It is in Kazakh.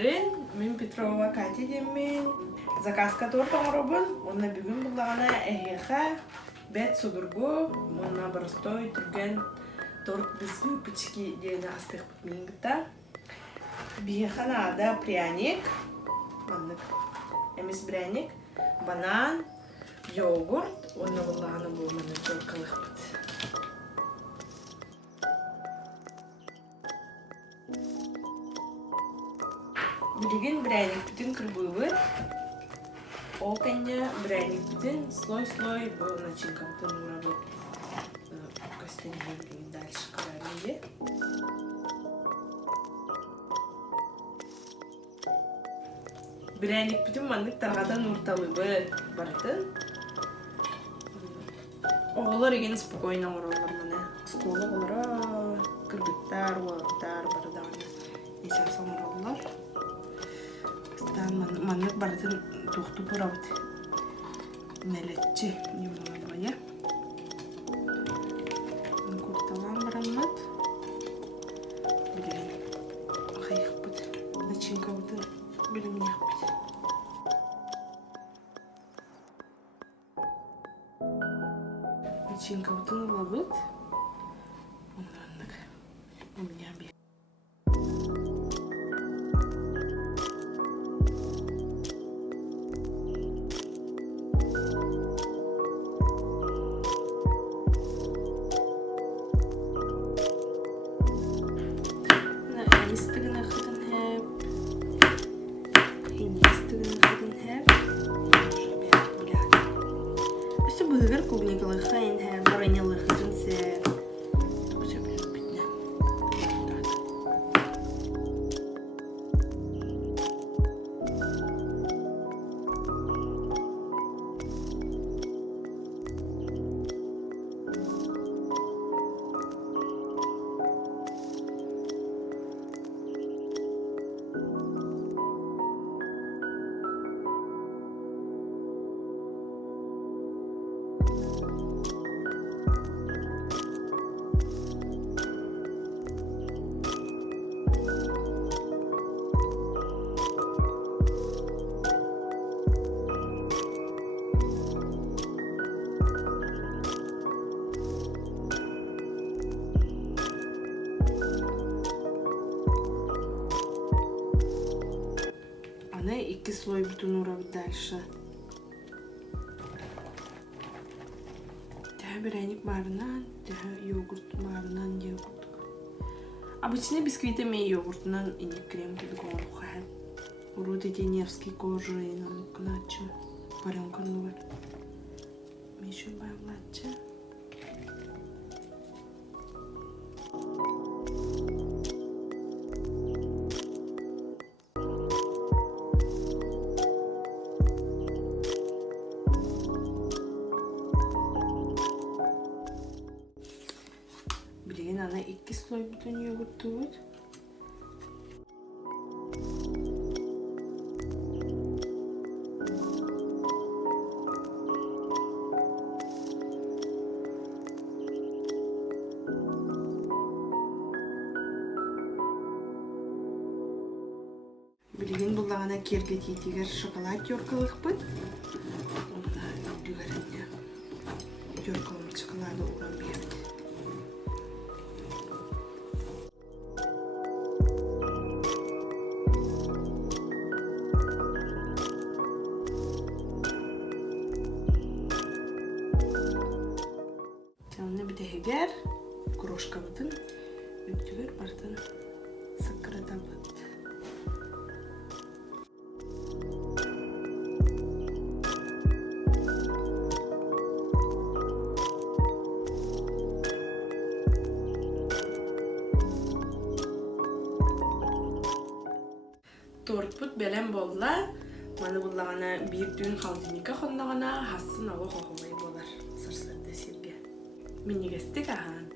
Билигерин, мен Петрова Катя деммен. Заказка торт оңоробун. Онна бүгүн буллагана эхеха бет судургу. Онна барыстой түрген торт бизби пычки дейна астык мингита. Бихана ада пряник. Маннык. Эмис пряник, банан, йогурт. Онна буллагана бу мана торкалык бит. Билигин пряник бүтүн кырбыбыт. Ол кенне пряник бүтүн слой-слой бу начинка бүтүн урабыт. Костенге билигин дальше карайли. Пряник бүтүн мандык таргадан урталыбыт бартын. Оголор еген спокойно оролор мана. Скола олора кыргыттар, уалыктар бардаган. Эсен соңроллор. Маннык бардын тухту бурабыт. Мелетчи немного, я. Курталан барамыт. Билген. Хайх бут. Начинка бут. Билген яхбыт. Начинка бутын лабыт. Маннык. У меня бе. Burger клубниковый хайн, вареньевый хренце. Все битне. Она и кислой бүтүн урабыт дальше. Пряник барынан, йогурт барынан йогурт. Обычно бисквиты мен йогуртынан и крем кидик оңорухай. Уруды деневский кожи нам кначы. Варенка нур. Мишу бавлача. Билген ана 2 слой бүтүн йогурт бут. Билген буллагана керге тийтигер шоколад йоркалык бут. Онда үлгөрөндө. Йоркалык шоколады урам берди. Битегер крошка бүтүн үттүгөр бартын сакырата бут. Торт бут белем болла. Маны буллагана бир дүн халдиника хоннагана хасын ага хохолай болар. Сырсырды сирге. Минигестик ахан.